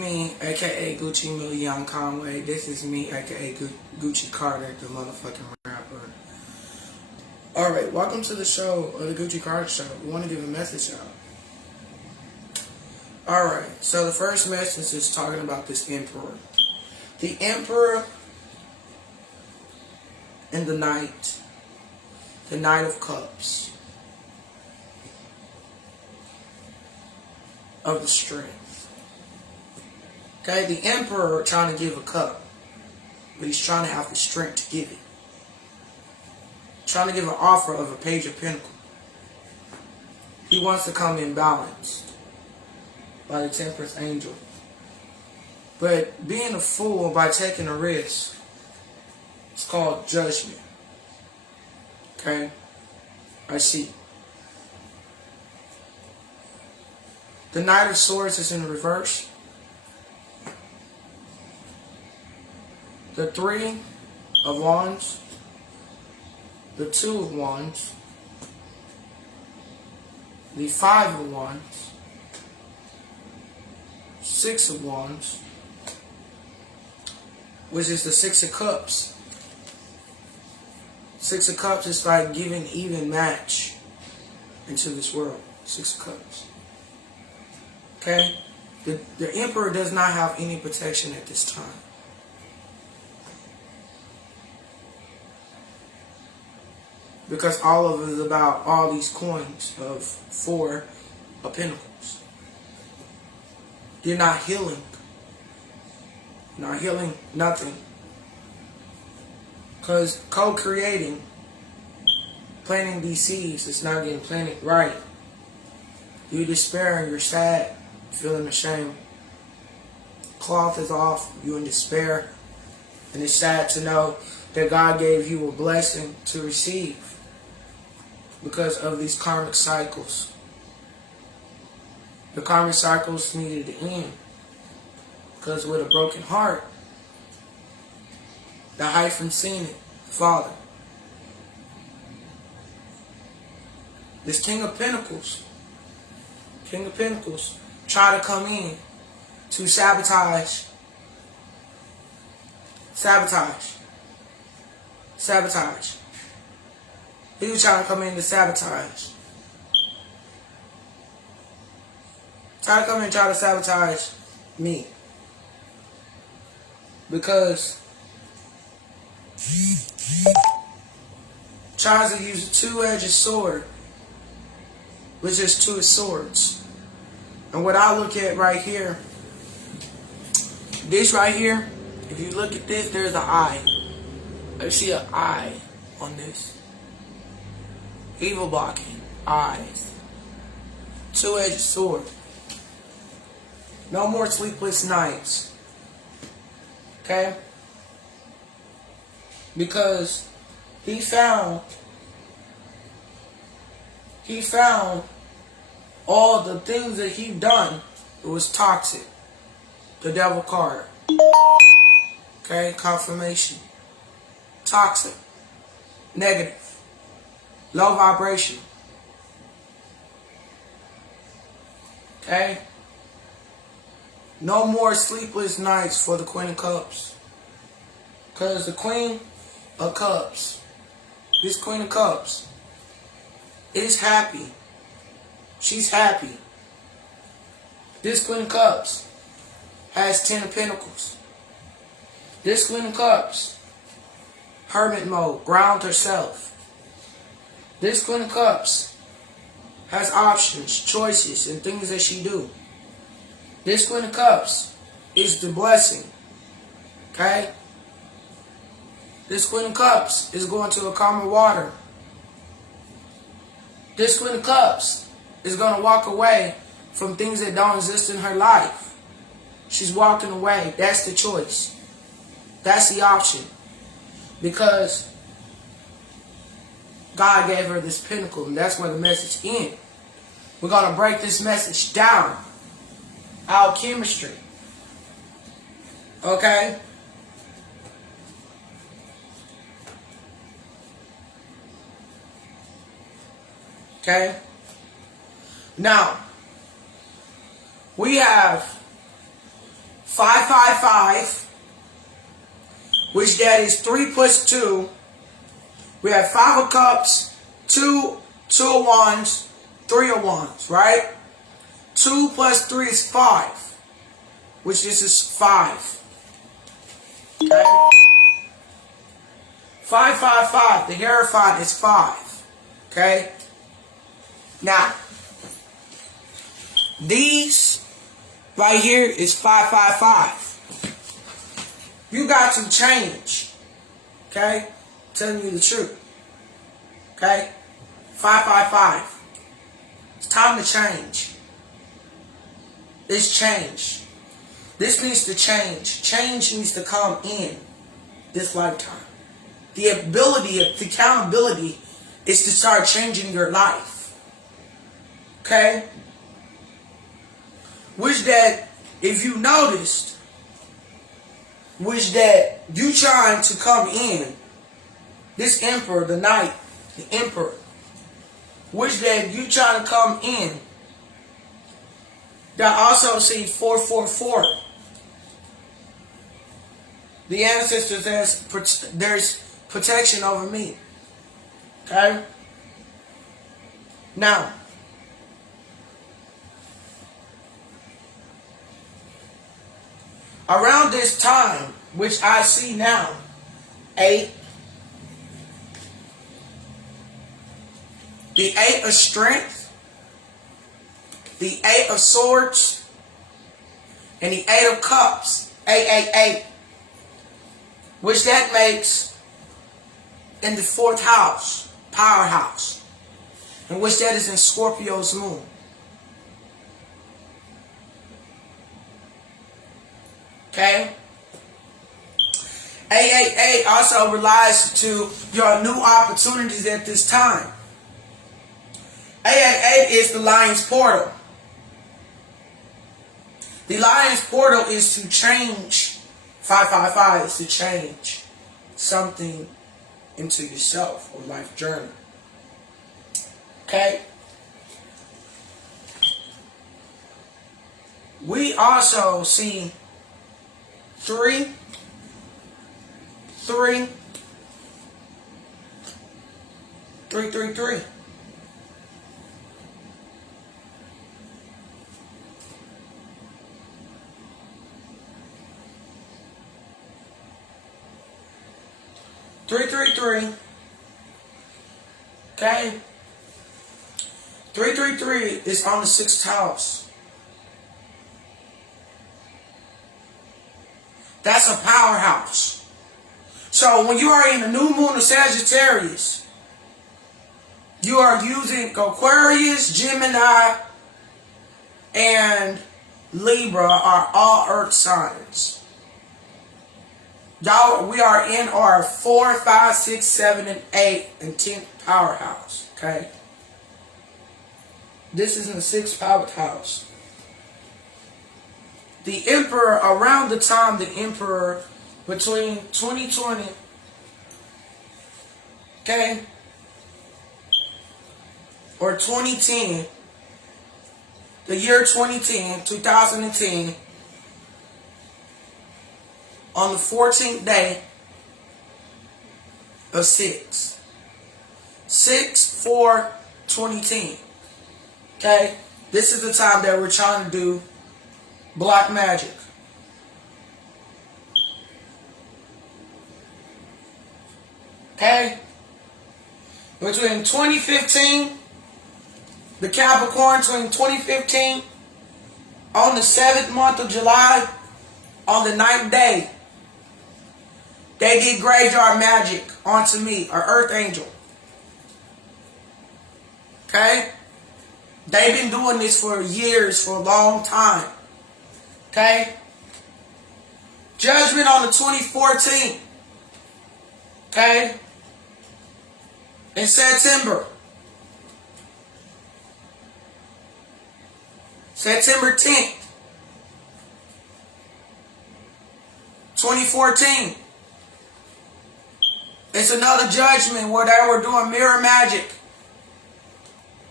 me, aka Gucci Million Conway. This is me, aka Gucci Carter, the motherfucking rapper. Alright, welcome to the show, the Gucci Carter Show. We want to give a message out. Alright, so the first message is talking about this emperor. The emperor and the knight of cups, of the strength. Okay, the emperor trying to give a cup, but he's trying to have the strength to give it. Trying to give an offer of a page of pentacle. He wants to come in balanced by the temperance angel. But being a fool by taking a risk, it's called judgment. Okay? I see. The Knight of Swords is in reverse. The Three of Wands. The Two of Wands. The Five of Wands. Six of Wands. Which is the Six of Cups. Six of Cups is like giving even match into this world. Six of Cups. Okay? The Emperor does not have any protection at this time. Because all of it is about all these coins of Four of Pentacles. You're not healing. You're not healing nothing. Because co-creating, planting these seeds is not getting planted right. You're despairing, you're sad, feeling ashamed. Cloth is off, you're in despair. And it's sad to know that God gave you a blessing to receive because of these karmic cycles. The karmic cycles needed to end. Because with a broken heart, the hyphen seen it, Father. This King of Pentacles try to come in to sabotage. He was trying to come in to sabotage. Try to sabotage me. Because tries to use a two-edged sword, which is two of swords. And what I look at right here, this right here, if you look at this, there's an eye. I see an eye on this. Evil blocking, eyes. Two-edged sword. No more sleepless nights. Okay? Because he found all the things that he done. It was toxic. The devil card. Okay? Confirmation. Toxic. Negative. Low vibration. Okay? No more sleepless nights for the Queen of Cups. Because the Queen of Cups, this Queen of Cups, is happy. She's happy. This Queen of Cups has 10 of Pentacles. This Queen of Cups, hermit mode, ground herself. This Queen of Cups has options, choices, and things that she do. This Queen of Cups is the blessing. Okay? This Queen of Cups is going to a calmer water. This Queen of Cups is going to walk away from things that don't exist in her life. She's walking away. That's the choice. That's the option. Because God gave her this pinnacle, and that's where the message ends. We're going to break this message down. Alchemistry. Okay? Okay? Now, we have 555, which that is 3 plus 2. We have 5 of cups, 2 of wands, 3 of wands, right? 2 plus 3 is 5, which this is 5. Okay? 555, the Hierophant is 5. Okay? Now, these right here is 555. You got to change. Okay? Telling you the truth. Okay? 555. It's time to change. It's change. This needs to change. Change needs to come in this lifetime. The ability, the accountability is to start changing your life. Okay? Which that, if you noticed, which that you trying to come in, this Emperor, the Knight, the Emperor, which that you trying to come in, that also see 444. The ancestors, there's protection over me. Okay? Now, around this time, which I see now, 8, the 8 of strength, the 8 of swords, and the 8 of cups, 888, which that makes in the 4th house, powerhouse, and which that is in Scorpio's moon. Okay? 888 also relies to your new opportunities at this time. 888 is the Lion's Portal. The Lion's Portal is to change. 555 is to change something into yourself or life journey. Okay? We also see 3, 3, 3, 3, 3. Three, 3, 3 is on the 6th house. That's a powerhouse. So when you are in the new moon of Sagittarius, you are using Aquarius, Gemini, and Libra are all earth signs. Y'all, we are in our 4, 5, 6, 7, and 8 and 10th powerhouse. Okay? This is in the 6th powerhouse. The Emperor, around the time the Emperor, between 2020, okay, or 2010, the year 2010, on the 14th day of 6/4/2010. Okay? This is the time that we're trying to do black magic. Okay? Between 2015, the Capricorn, between 2015, on the 7th month of July, on the 9th day, they did graveyard magic onto me, an earth angel. Okay? They've been doing this for years, for a long time. Okay? Judgment on the 2014. Okay? In September. September 10th. 2014. It's another judgment where they were doing mirror magic.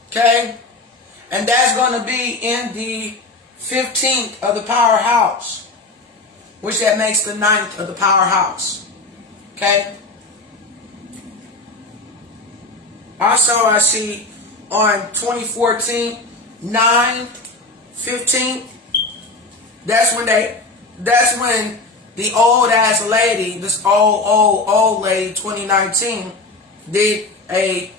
Okay? And that's going to be in the 15th of the powerhouse. which that makes the 9th of the powerhouse. Okay? Also, I see on 2014, 9/15, that's when the old ass lady, this old lady, 2019, did a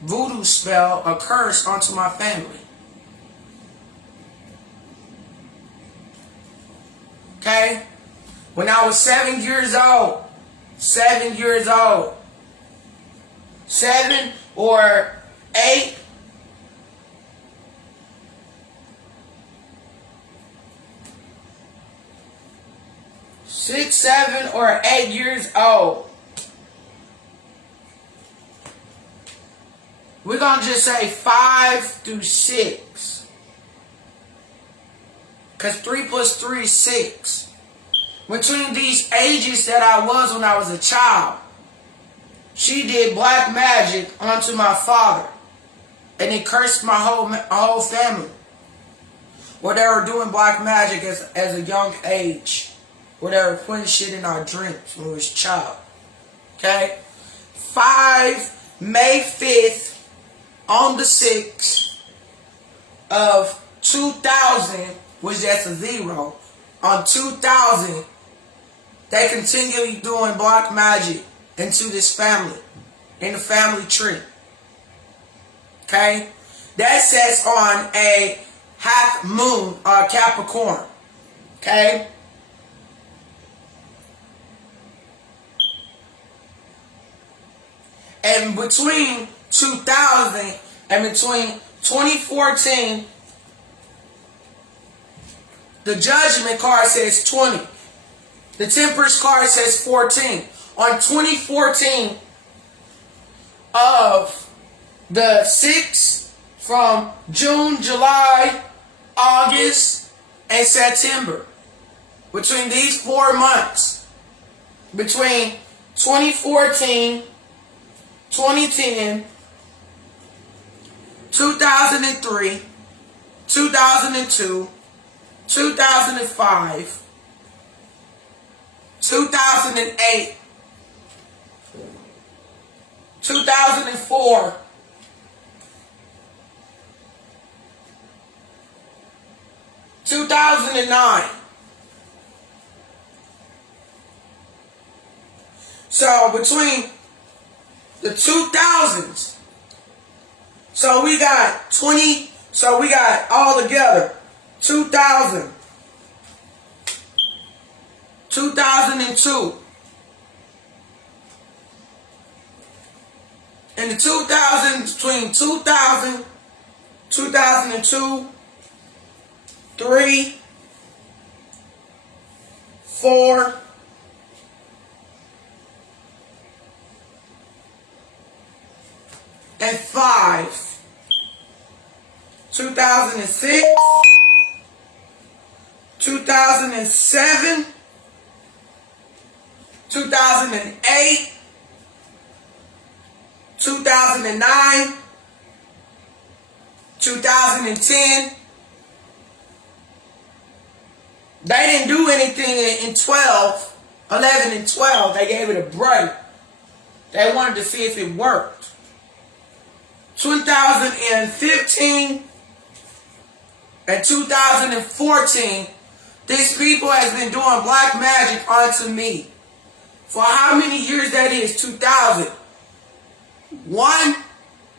voodoo spell, a curse onto my family. Okay? When I was 7 years old, 7 years old, 7 or 8, six, 7, or 8 years old. We're going to just say 5 through 6. Because 3 plus 3 is 6. Between these ages that I was when I was a child, she did black magic onto my father. And it cursed my whole family. Where they were doing black magic as a young age. Where they were putting shit in our drinks when we was a child. Okay? May 5th on the 6th of 2000 was just a 0. On 2000, they continually doing black magic into this family, in the family tree. Okay? That sets on a half moon or Capricorn. Okay? And between 2000 and between 2014, the Judgment card says 20. The Temperance card says 14. On 2014 of the 6th, from June, July, August, and September, between these 4 months, between 2014, 2010, 2003, 2002, 2005, 2008, 2004, 2009. So between the 2000s, so we got all together 2000, 2002. In the 2000s, between 2000, 2002, 3, 4, and 5. 2006, 2007, 2008, 2009, 2010. They didn't do anything in 12, 11 and 12. They gave it a break. They wanted to see if it worked. 2015 and 2014, these people has been doing black magic onto me. For how many years that is? 2000. 1,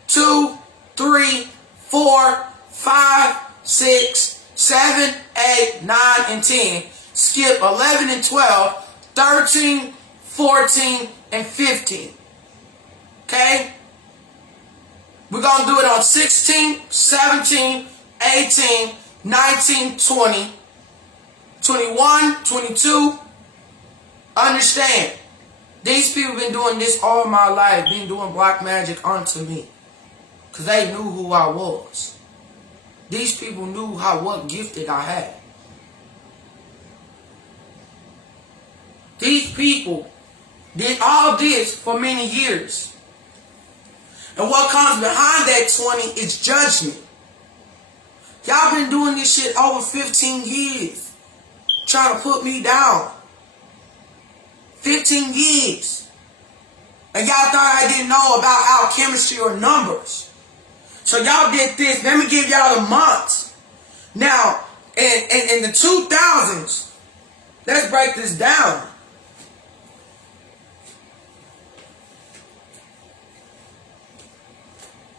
2, 3, 4, 5, 6, 7, 8, 9, and 10. Skip 11 and 12, 13, 14, and 15. Okay? We're going to do it on 16, 17, 18, 19, 20, 21, 22. Understand, these people been doing this all my life, been doing black magic onto me. Because they knew who I was. These people knew what gifted I had. These people did all this for many years. And what comes behind that 20 is judgment. Y'all been doing this shit over 15 years. trying to put me down. 15 years. And y'all thought I didn't know about alchemy or numbers. So y'all did this. Let me give y'all the months. Now, in the 2000s, let's break this down.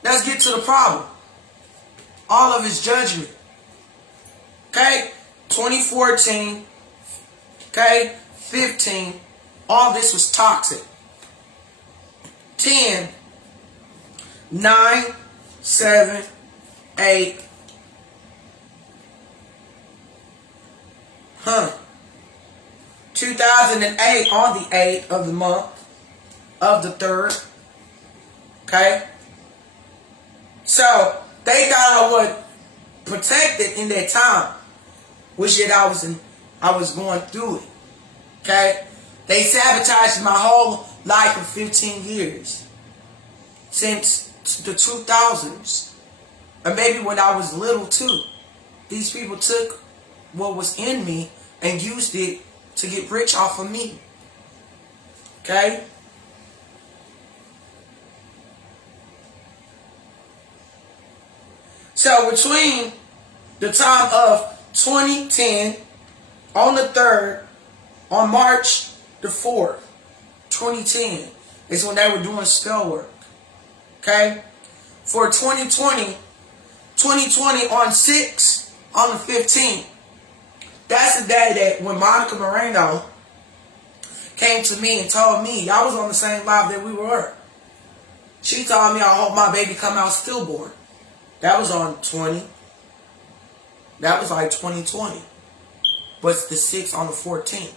Let's get to the problem. All of his judgment. Okay? 2014. Okay? 15. All this was toxic. 10. 9. 7. 8. 2008 on the 8th of the month of the 3rd. Okay? So, they thought I was protected in that time. Which yet I was going through it. Okay? They sabotaged my whole life of 15 years. Since the 2000s. And maybe when I was little too. These people took what was in me and used it to get rich off of me. Okay? So between the time of 2010, on the 3rd, on March the 4th, 2010, is when they were doing spell work. Okay? For 2020 on 6, on the 15th, that's the day that when Monica Moreno came to me and told me, y'all was on the same live that we were. She told me, I hope my baby come out stillborn. That was on 20. That was like 2020. But it's the 6th on the 14th.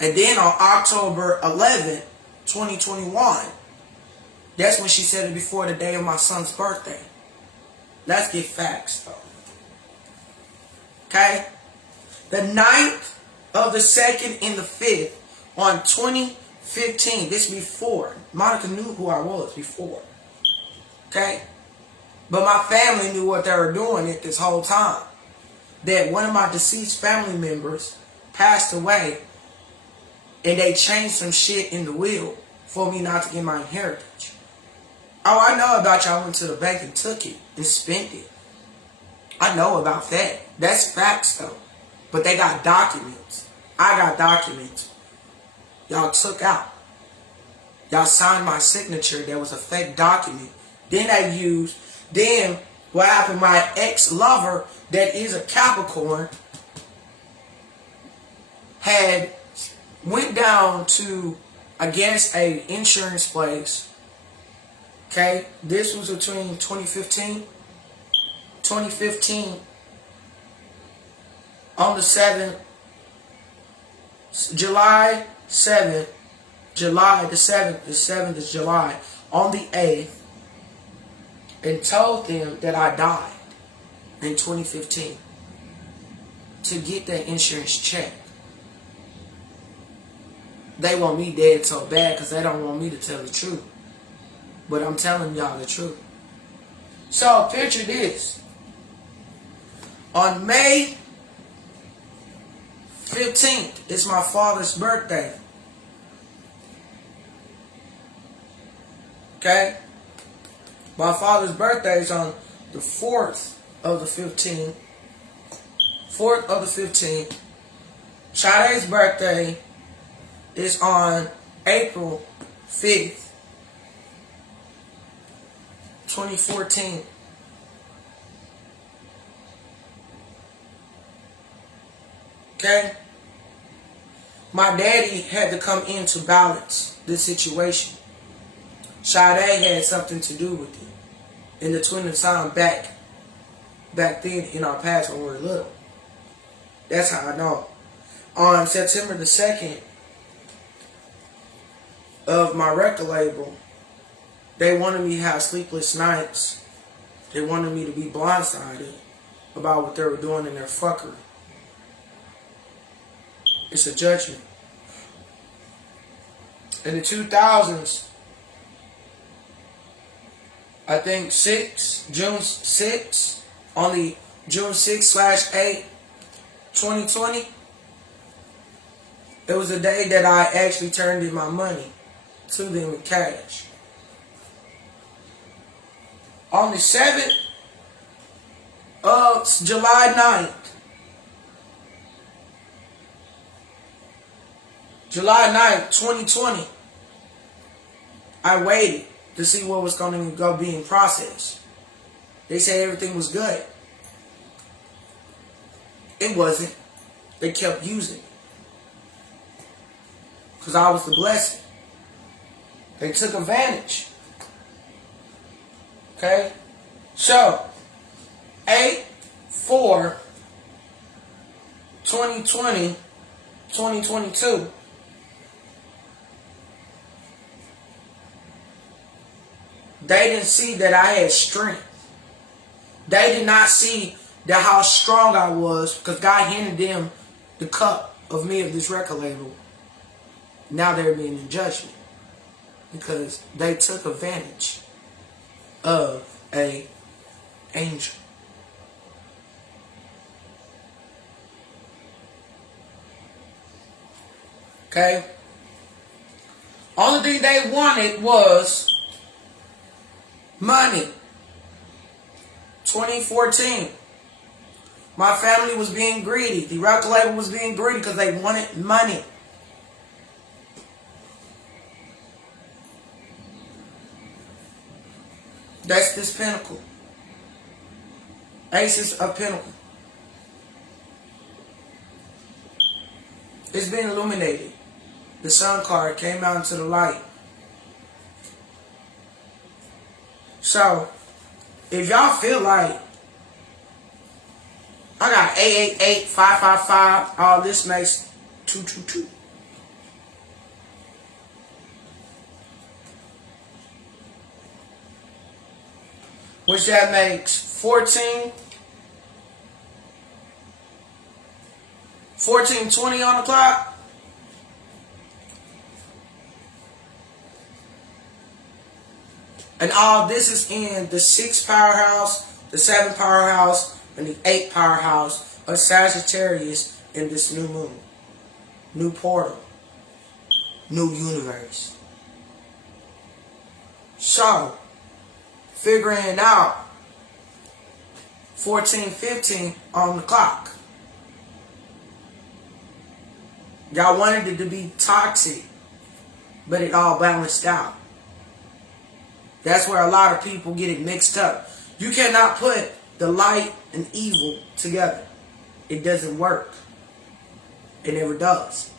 And then on October 11th, 2021, that's when she said it before the day of my son's birthday. Let's get facts, though. Okay? The 9th of the 2nd and the 5th on 2015. This before. Monica knew who I was before. Okay? But my family knew what they were doing at this whole time. That one of my deceased family members passed away and they changed some shit in the will for me not to get my inheritance. Oh, I know about y'all went to the bank and took it and spent it. I know about that. That's facts though. But they got documents. I got documents. Y'all took out. Y'all signed my signature. There was a fake document. Then they used, then what happened, my ex-lover that is a Capricorn had went down to, I guess, a insurance place. Okay, this was between 2015 on the 7th, July 7th, July the 7th is July, on the 8th, and told them that I died in 2015 to get that insurance check. They want me dead so bad because they don't want me to tell the truth. But I'm telling y'all the truth. So picture this. On May 15th, it's my father's birthday. Okay? My father's birthday is on the 4th of the 15th. 4th of the 15th. Sade's birthday is on April 5th, 2014. Okay? My daddy had to come in to balance this situation. Sade had something to do with it. In the twin of time back then in our past when we were little. That's how I know. On September the 2nd of my record label, they wanted me to have sleepless nights. They wanted me to be blindsided about what they were doing in their fuckery. It's a judgment. In the 2000s, I think June 6, on the June 6/8, 2020, it was the day that I actually turned in my money to them in cash. On the 7th of July 9th, July 9th, 2020, I waited to see what was going to go being processed. They said everything was good. It wasn't. They kept using it. Because I was the blessing. They took advantage. Okay? So, 8/4/2020, 2022. They didn't see that I had strength. They did not see that how strong I was, because God handed them the cup of me of this record label. Now they're being in judgment because they took advantage of a angel. Okay? Only thing they wanted was money. 2014. My family was being greedy. The record label was being greedy because they wanted money. That's this pinnacle. Aces of Pinnacle. It's been illuminated. The sun card came out into the light. So, if y'all feel like I got 888, 555, all this makes 222. Which that makes 1420 on the clock. And all this is in the 6th powerhouse, the 7th powerhouse, and the 8th powerhouse of Sagittarius in this new moon. New portal. New universe. So, figuring out 14:15 on the clock. Y'all wanted it to be toxic, but it all balanced out. That's where a lot of people get it mixed up. You cannot put the light and evil together. It doesn't work. It never does.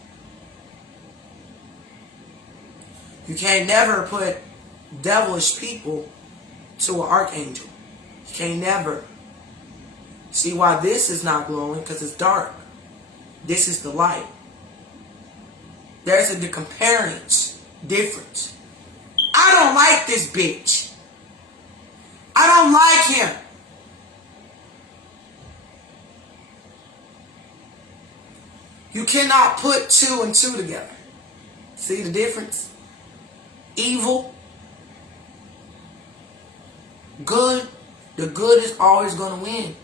You can't never put devilish people to an archangel. You can't never. See why this is not glowing? Because it's dark. This is the light. There's a comparison difference. I don't like this bitch. I don't like him. You cannot put 2 and 2 together. See the difference? Evil. Good. The good is always going to win.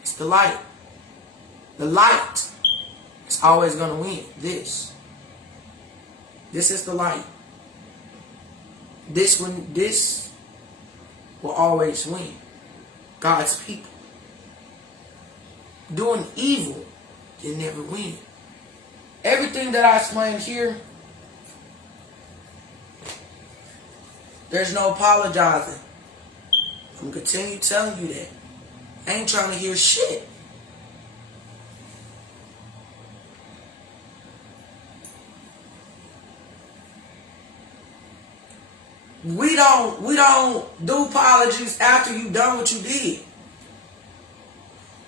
It's the light. The light is always going to win. This is the light. This will always win. God's people. Doing evil, you never win. Everything that I explained here, there's no apologizing. I'm going to continue telling you that. I ain't trying to hear shit. We don't do apologies after you done what you did.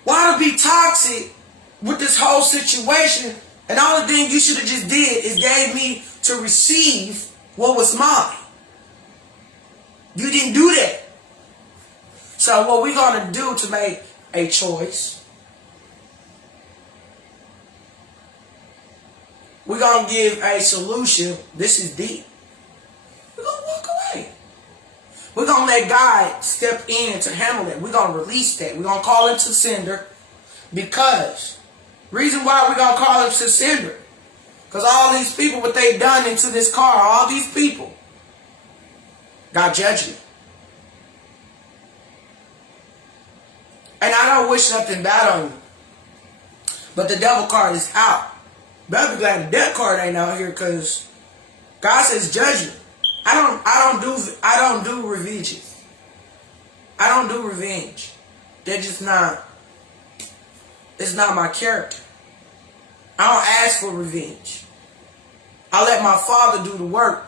Why to be toxic with this whole situation? And the only thing you should have just did is gave me to receive what was mine. You didn't do that. So what we're going to do to make a choice, we're going to give a solution. This is deep. We're going to walk away. We're going to let God step in to handle it. We're going to release that. We're going to call it to sender because Reason why we gonna call him suspender. Because all these people, what they done into this car, all these people got judgment. And I don't wish nothing bad on you. But the devil card is out. Better be glad the death card ain't out here, because God says judgment. I don't do revenges. I don't do revenge. They're just not, it's not my character. I don't ask for revenge. I let my Father do the work.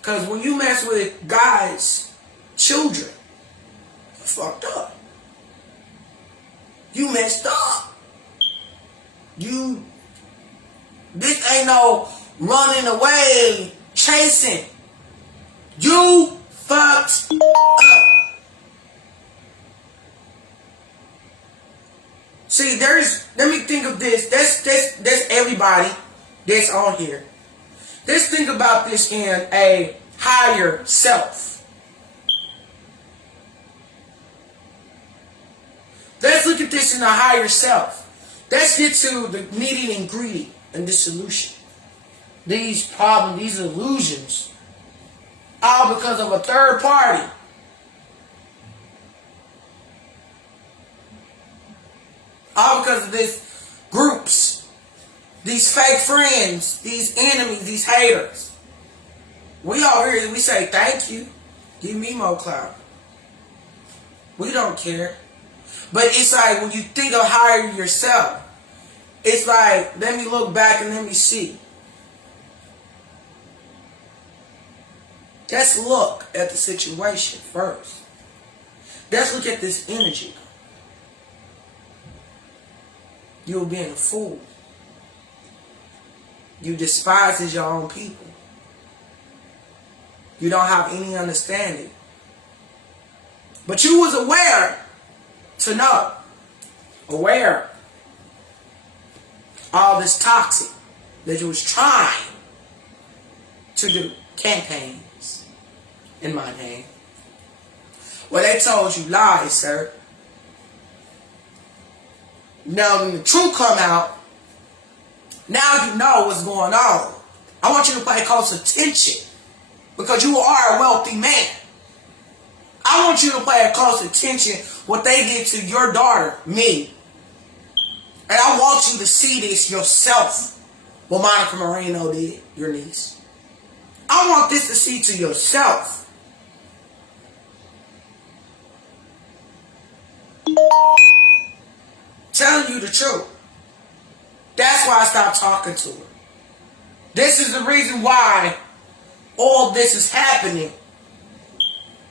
Because when you mess with God's children, you fucked up. You messed up. This ain't no running away, chasing. You fucked up. See, let me think of this. That's everybody that's on here. Let's think about this in a higher self. Let's look at this in a higher self. Let's get to the nitty and gritty and the solution. These problems, these illusions, all because of a third party. All because of these groups, these fake friends, these enemies, these haters. We all here, we say, thank you. Give me more clout. We don't care. But it's like when you think of higher yourself, it's like, let me look back and let me see. Let's look at the situation first. Let's look at this energy. You're being a fool. You despise your own people. You don't have any understanding. But you was aware to know. Aware. All this toxic that you was trying to do. Campaigns in my name. Well, they told you lies, sir. Now when the truth come out, now you know what's going on. I want you to pay close attention, because you are a wealthy man. I want you to pay close attention what they did to your daughter, me. And I want you to see this yourself, what Monica Moreno did, your niece. I want this to see to yourself. Telling you the truth. That's why I stopped talking to her. This is the reason why all this is happening.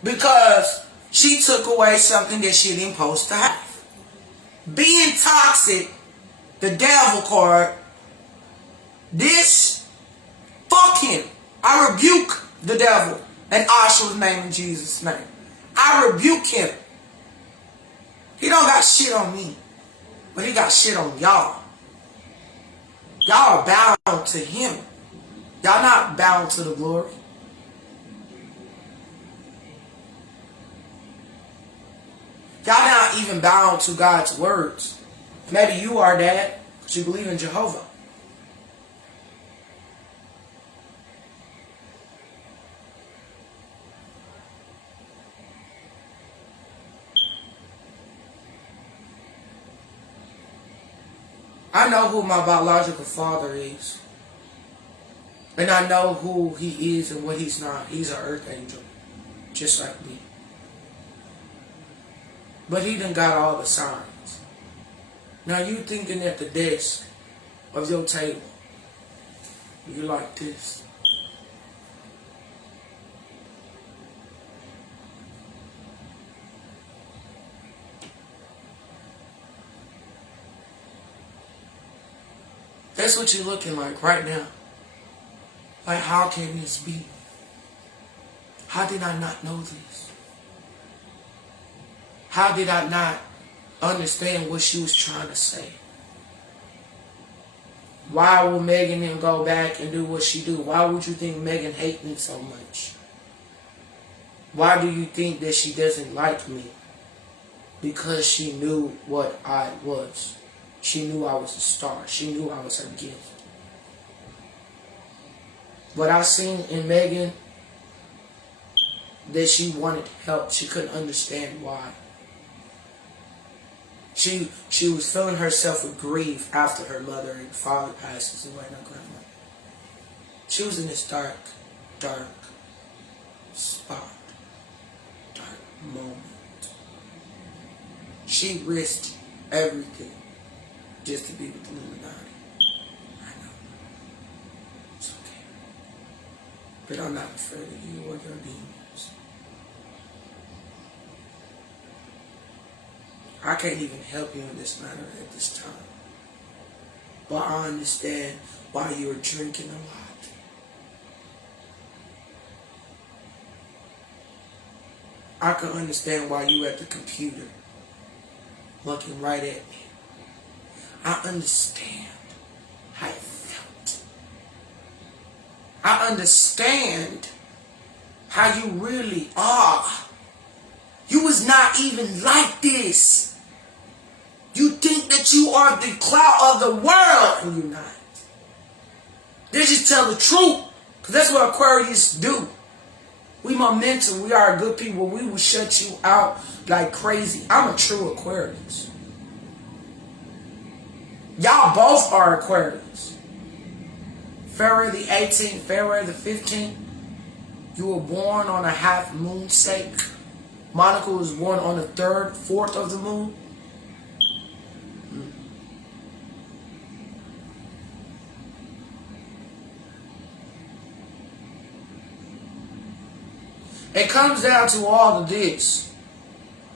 Because she took away something that she didn't supposed to have. Being toxic, the devil card, this, fuck him. I rebuke the devil in Asha's name, in Jesus' name. I rebuke him. He don't got shit on me, but he got shit on y'all. Y'all are bound to him. Y'all not bound to the glory. Y'all not even bound to God's words. Maybe you are that, because you believe in Jehovah. I know who my biological father is. And I know who he is and what he's not. He's an earth angel. Just like me. But he done got all the signs. Now you thinking at the desk of your table, you like this. That's what you're looking like right now. Like, how can this be? How did I not know this? How did I not understand what she was trying to say? Why will Megan then go back and do what she do? Why would you think Megan hates me so much? Why do you think that she doesn't like me? Because she knew what I was. She knew I was a star. She knew I was her gift. But I seen in Megan that she wanted help. She couldn't understand why. She was filling herself with grief after her mother and father passes away and her grandmother. She was in this dark spot, dark moment. She risked everything just to be with the Illuminati. I know. It's okay. But I'm not afraid of you or your demons. I can't even help you in this matter at this time. But I understand why you're drinking a lot. I can understand why you at the computer looking right at me. I understand how it felt. I understand how you really are. You was not even like this. You think that you are the clout of the world, and you're not. They just tell the truth, because that's what Aquarius do. We momentum, we are good people. We will shut you out like crazy. I'm a true Aquarius. Y'all both are Aquarius. February the 18th, February the 15th, you were born on a half moon sake. Monica was born on the 3rd, 4th of the moon. It comes down to all of this.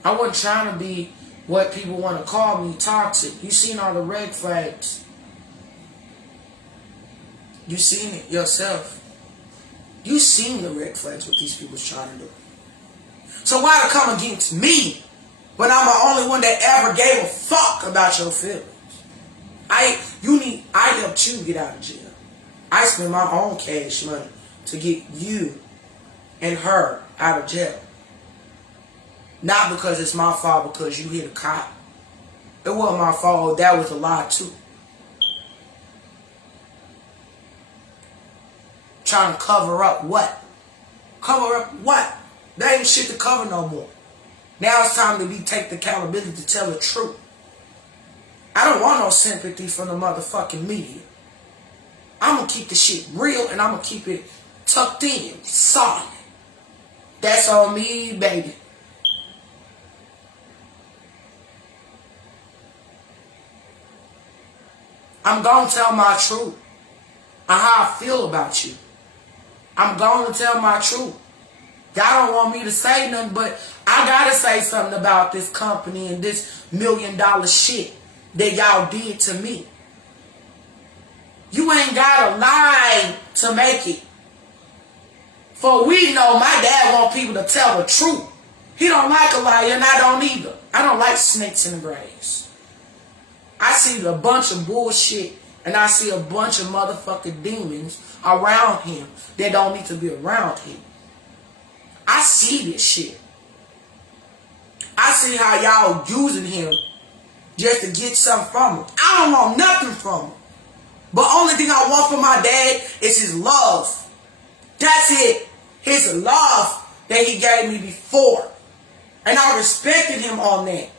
I wasn't trying to be what people want to call me, toxic. You seen all the red flags. You seen it yourself. You seen the red flags what these people's trying to do. So why to come against me when I'm the only one that ever gave a fuck about your feelings? I helped you get out of jail. I spent my own cash money to get you and her out of jail. Not because it's my fault because you hit a cop. It wasn't my fault. That was a lie too. Trying to cover up what? Cover up what? There ain't shit to cover no more. Now it's time to take the accountability to tell the truth. I don't want no sympathy from the motherfucking media. I'm going to keep the shit real and I'm going to keep it tucked in, solid. That's on me, baby. I'm going to tell my truth on how I feel about you. I'm going to tell my truth. Y'all don't want me to say nothing, but I got to say something about this company and this $1 million shit that y'all did to me. You ain't got to lie to make it. For we know my dad want people to tell the truth. He don't like a liar and I don't either. I don't like snakes in the grass. I see a bunch of bullshit and I see a bunch of motherfucking demons around him that don't need to be around him. I see this shit. I see how y'all using him just to get something from him. I don't want nothing from him. But only thing I want from my dad is his love. That's it. His love that he gave me before. And I respected him on that.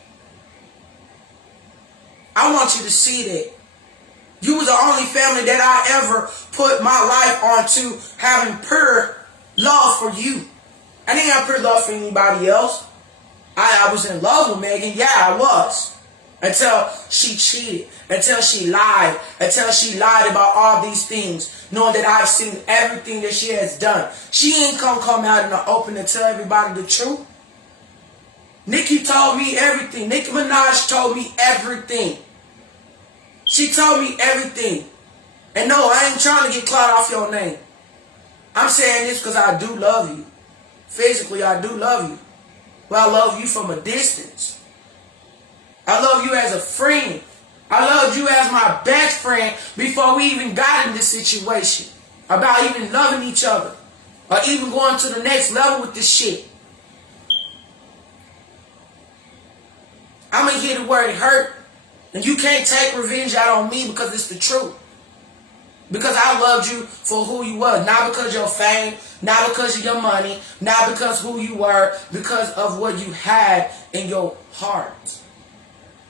I want you to see that. You was the only family that I ever put my life onto having pure love for you. I didn't have pure love for anybody else. I was in love with Megan. Yeah, I was. Until she cheated. Until she lied. Until she lied about all these things. Knowing that I've seen everything that she has done. She ain't gonna come out in the open and tell everybody the truth. Nicki told me everything. Nicki Minaj told me everything. She told me everything. And no, I ain't trying to get clout off your name. I'm saying this because I do love you. Physically, I do love you. But I love you from a distance. I love you as a friend. I loved you as my best friend before we even got in this situation. About even loving each other. Or even going to the next level with this shit. I'm going to hit it where it hurt. And you can't take revenge out on me because it's the truth. Because I loved you for who you were. Not because of your fame, not because of your money, not because who you were, because of what you had in your heart.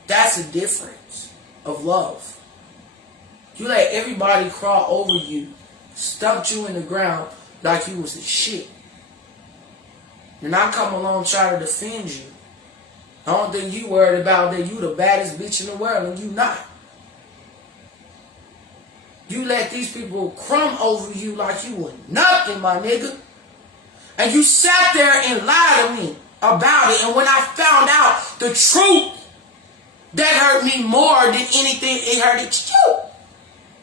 That's the difference of love. You let everybody crawl over you, stump you in the ground like you was the shit. And I come along try to defend you. I don't think you worried about that you the baddest bitch in the world, and you not. You let these people crumb over you like you were nothing, my nigga. And you sat there and lied to me about it. And when I found out the truth, that hurt me more than anything. It hurted you.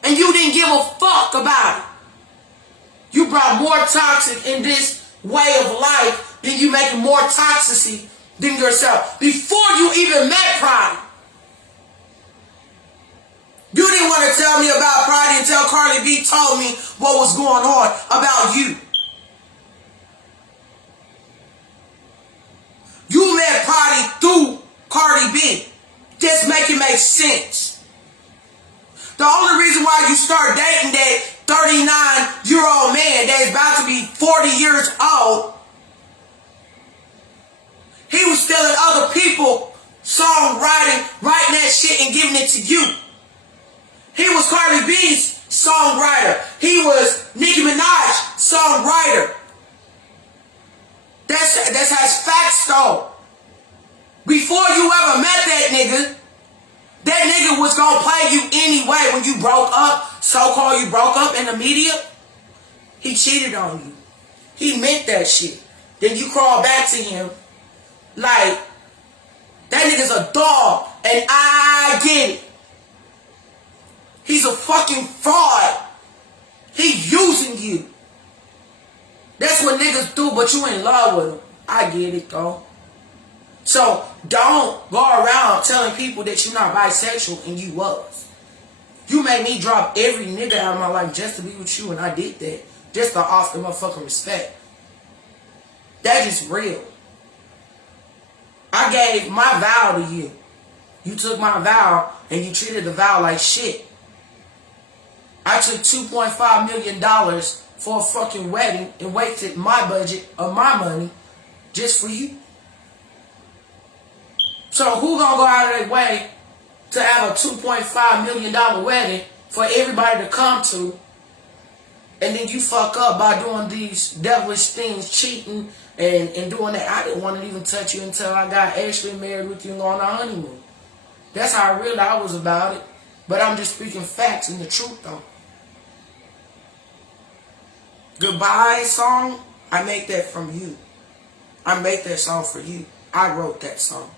And you didn't give a fuck about it. You brought more toxic in this way of life than you making more toxicity than yourself. Before you even met Pride. You didn't want to tell me about Pride until Cardi B told me what was going on about you. You met Pride through Cardi B. Just make it make sense. The only reason why you start dating that 39-year-old man that is about to be 40 years old, he was stealing other people songwriting, writing that shit and giving it to you. He was Cardi B's songwriter. He was Nicki Minaj's songwriter. That's how it's facts though. Before you ever met that nigga was gonna play you anyway when you broke up, so-called you broke up in the media. He cheated on you. He meant that shit. Then you crawl back to him like, that nigga's a dog and I get it. He's a fucking fraud. He using you. That's what niggas do, but you in love with him. I get it though. So don't go around telling people that you're not bisexual and you was. You made me drop every nigga out of my life just to be with you, and I did that. Just to offer motherfucking respect. That is real. I gave my vow to you. You took my vow and you treated the vow like shit. I took $2.5 million for a fucking wedding and wasted my budget of my money just for you. So who gonna go out of their way to have a $2.5 million wedding for everybody to come to, and then you fuck up by doing these devilish things, cheating and doing that? I didn't want to even touch you until I got actually married with you and on our honeymoon. That's how real I was about it. But I'm just speaking facts and the truth though. Goodbye song, I make that from you. I made that song for you. I wrote that song.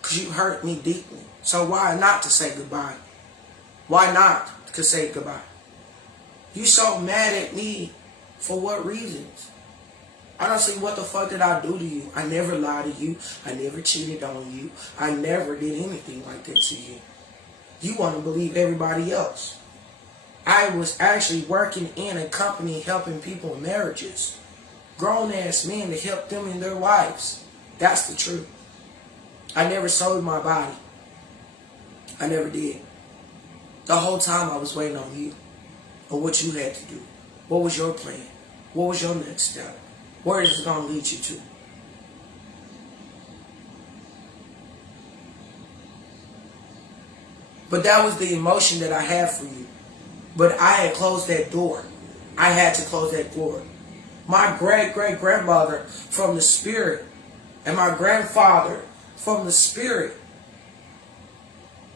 Because you hurt me deeply. So why not to say goodbye? Why not to say goodbye? You so mad at me for what reasons? I don't see what the fuck did I do to you. I never lied to you. I never cheated on you. I never did anything like that to you. You want to believe everybody else. I was actually working in a company helping people in marriages. Grown-ass men to help them and their wives. That's the truth. I never sold my body. I never did. The whole time I was waiting on you. On what you had to do. What was your plan? What was your next step? Where is it going to lead you to? But that was the emotion that I had for you. But I had closed that door. I had to close that door. My great-great-grandmother from the spirit and my grandfather from the spirit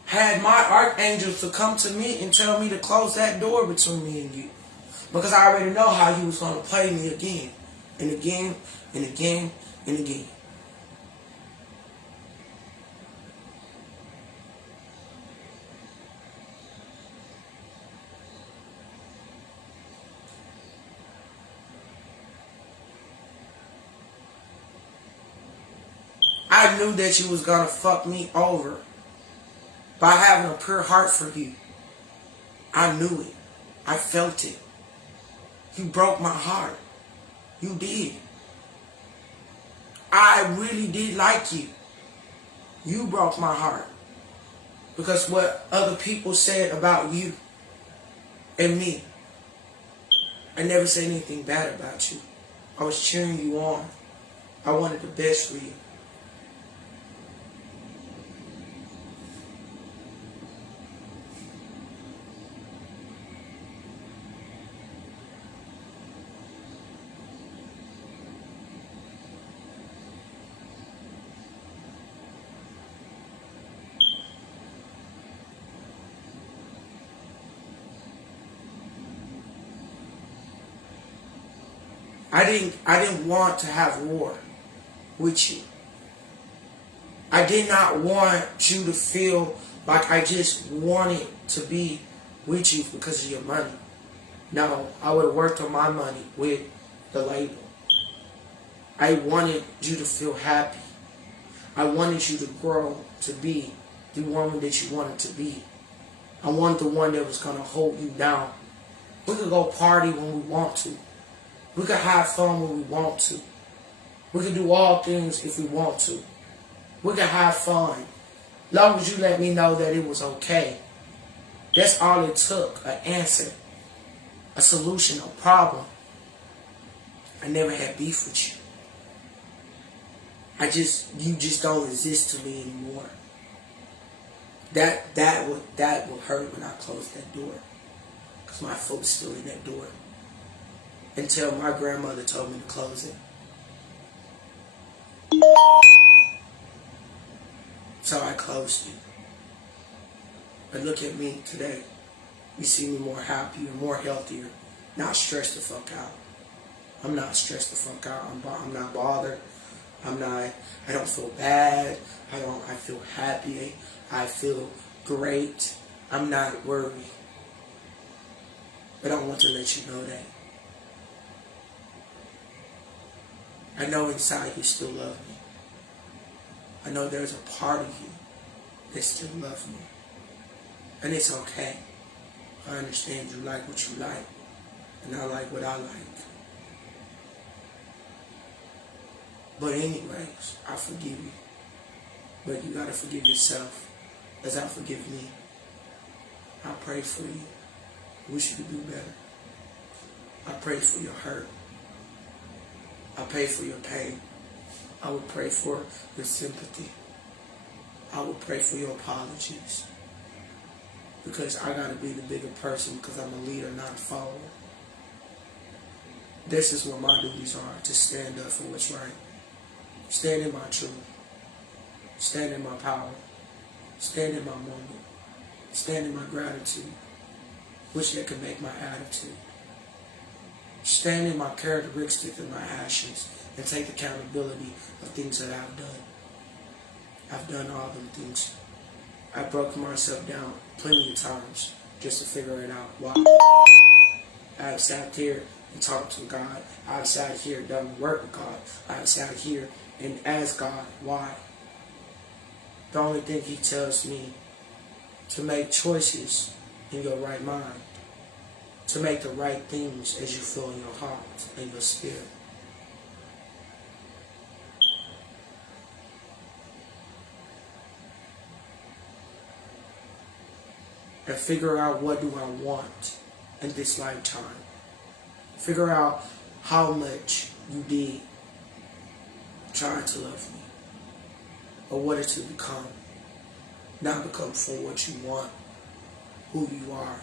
had my archangels to come to me and tell me to close that door between me and you. Because I already know how you was going to play me again and again and again and again. I knew that you was going to fuck me over by having a pure heart for you. I knew it. I felt it. You broke my heart. You did. I really did like you. You broke my heart. Because what other people said about you and me, I never said anything bad about you. I was cheering you on. I wanted the best for you. I didn't want to have war with you. I did not want you to feel like I just wanted to be with you because of your money. No, I would have worked on my money with the label. I wanted you to feel happy. I wanted you to grow to be the woman that you wanted to be. I wanted the one that was going to hold you down. We could go party when we want to. We could have fun when we want to. We could do all things if we want to. We could have fun. Long as you let me know that it was okay. That's all it took. An answer. A solution. A problem. I never had beef with you. You just don't exist to me anymore. That would hurt when I closed that door. Because my foot's still in that door. Until my grandmother told me to close it. So I closed it. But look at me today. You see me more happier, more healthier. Not stressed the fuck out. I'm not stressed the fuck out. I'm not bothered. I don't feel bad. I feel happy. I feel great. I'm not worried. But I want to let you know that. I know inside you still love me. I know there's a part of you that still loves me. And it's okay. I understand you like what you like. And I like what I like. But anyways, I forgive you. But you gotta forgive yourself as I forgive me. I pray for you. Wish you could do better. I pray for your hurt. I pray for your pain. I would pray for your sympathy. I would pray for your apologies. Because I gotta be the bigger person because I'm a leader, not a follower. This is what my duties are, to stand up for what's right. Stand in my truth. Stand in my power. Stand in my moment. Stand in my gratitude, which that can make my attitude. Stand in my characteristics and my actions and take accountability of things that I've done. I've done all them things. I broke myself down plenty of times just to figure it out. Why? I've sat here and talked to God. I've sat here and done work with God. I've sat here and asked God why. The only thing He tells me to make choices in your right mind. To make the right things as you feel in your heart and your spirit. And figure out what do I want in this lifetime. Figure out how much you did trying to love me. Or what it's to become. Not become for what you want, who you are,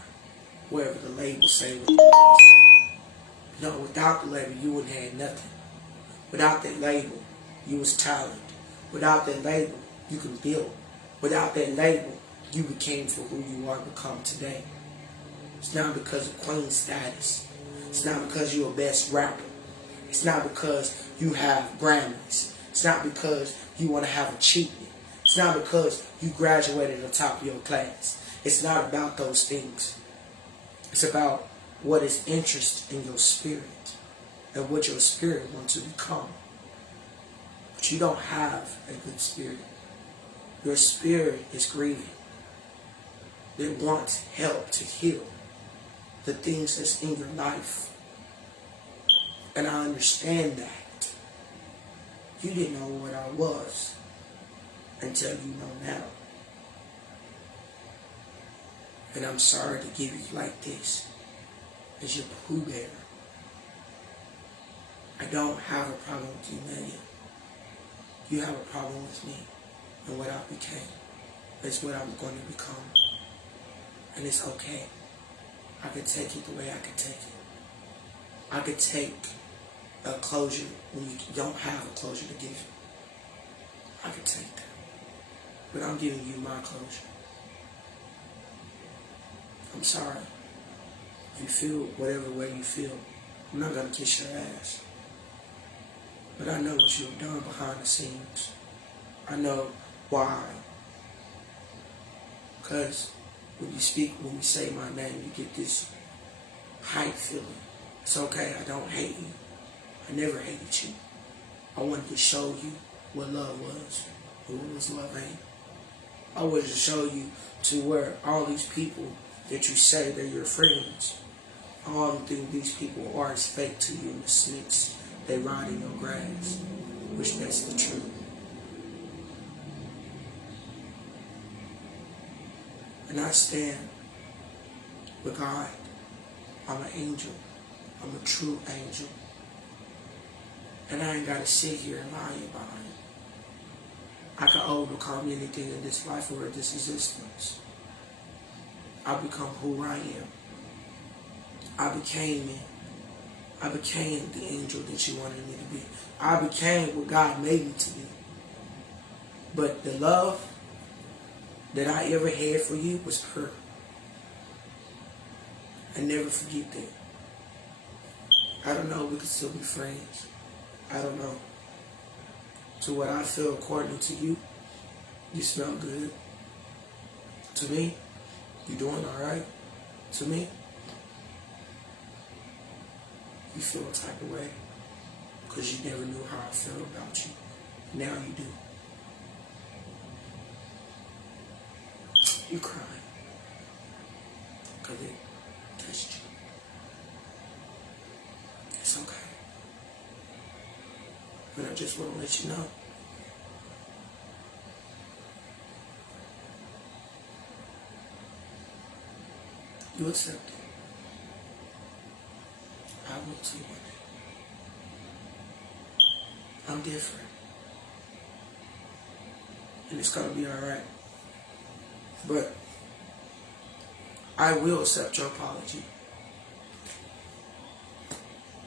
wherever the label say, what the label say. No, without the label, you wouldn't have nothing. Without that label, you was talent. Without that label, you can build. Without that label, you became for who you are become today. It's not because of queen status. It's not because you're a best rapper. It's not because you have Grammys. It's not because you want to have achievement. It's not because you graduated at the top of your class. It's not about those things. It's about what is interest in your spirit and what your spirit wants to become. But you don't have a good spirit. Your spirit is grieving. It wants help to heal the things that's in your life. And I understand that. You didn't know what I was until you know now. And I'm sorry to give you like this as your Pooh Bear. I don't have a problem with you, Malia. You have a problem with me and what I became. It's what I'm going to become. And it's okay. I can take it the way I can take it. I could take a closure when you don't have a closure to give. I could take that. But I'm giving you my closure. I'm sorry. If you feel whatever way you feel, I'm not going to kiss your ass. But I know what you've done behind the scenes. I know why. Because when you say my name, you get this hype feeling. It's okay, I don't hate you. I never hated you. I wanted to show you what love was and what was love ain't. I wanted to show you to where all these people that you say they're your friends, all the things these people are is fake to you, and the snakes they ride in your grass, which that's the truth. And I stand with God. I'm an angel. I'm a true angel. And I ain't got to sit here and lie about it. I can overcome anything in this life or this existence. I become who I am. I became it. I became the angel that you wanted me to be. I became what God made me to be. But the love that I ever had for you was her. And never forget that. I don't know, we could still be friends. I don't know. To what I feel according to you, you smell good. To me, you doing alright. To me, you feel a type of way because you never knew how I felt about you. Now you do. You crying because it touched you. It's okay. But I just want to let you know. You accept it. I will too one day. I'm different. And it's going to be alright. But I will accept your apology.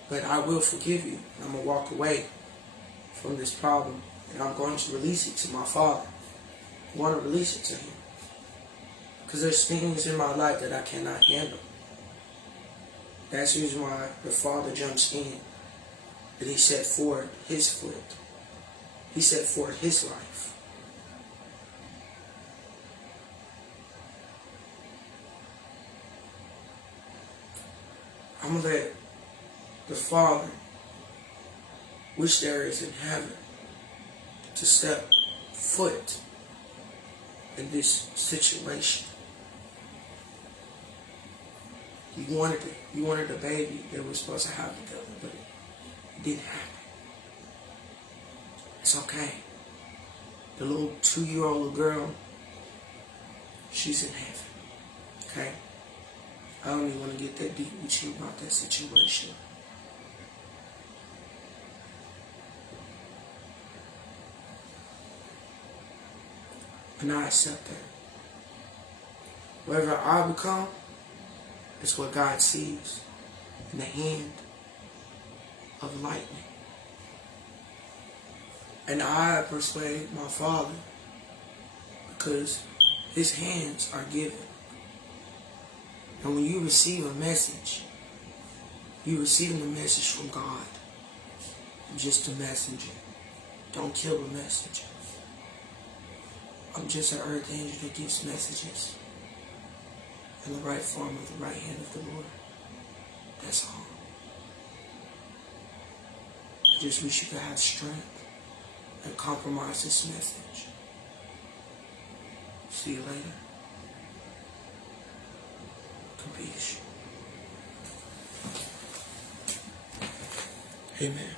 But I will forgive you. I'm going to walk away from this problem. And I'm going to release it to my Father. I want to release it to Him. Because there's things in my life that I cannot handle. That's the reason why the Father jumps in. That He set forward His foot. He set forward His life. I'm going to let the Father, which there is in heaven, to step foot in this situation. You wanted a baby that was supposed to have together, but it didn't happen. It's okay. The little 2-year-old girl, she's in heaven. Okay? I don't even want to get that deep with you about that situation. And I accept that. Whatever I become, it's what God sees in the hand of lightning. And I persuade my Father because His hands are given. And when you receive a message, you're receiving a message from God. Just a messenger. Don't kill the messenger. I'm just an earth angel that gives messages in the right form of the right hand of the Lord. That's all. I just wish you could have strength and compromise this message. See you later. Capiche? Amen.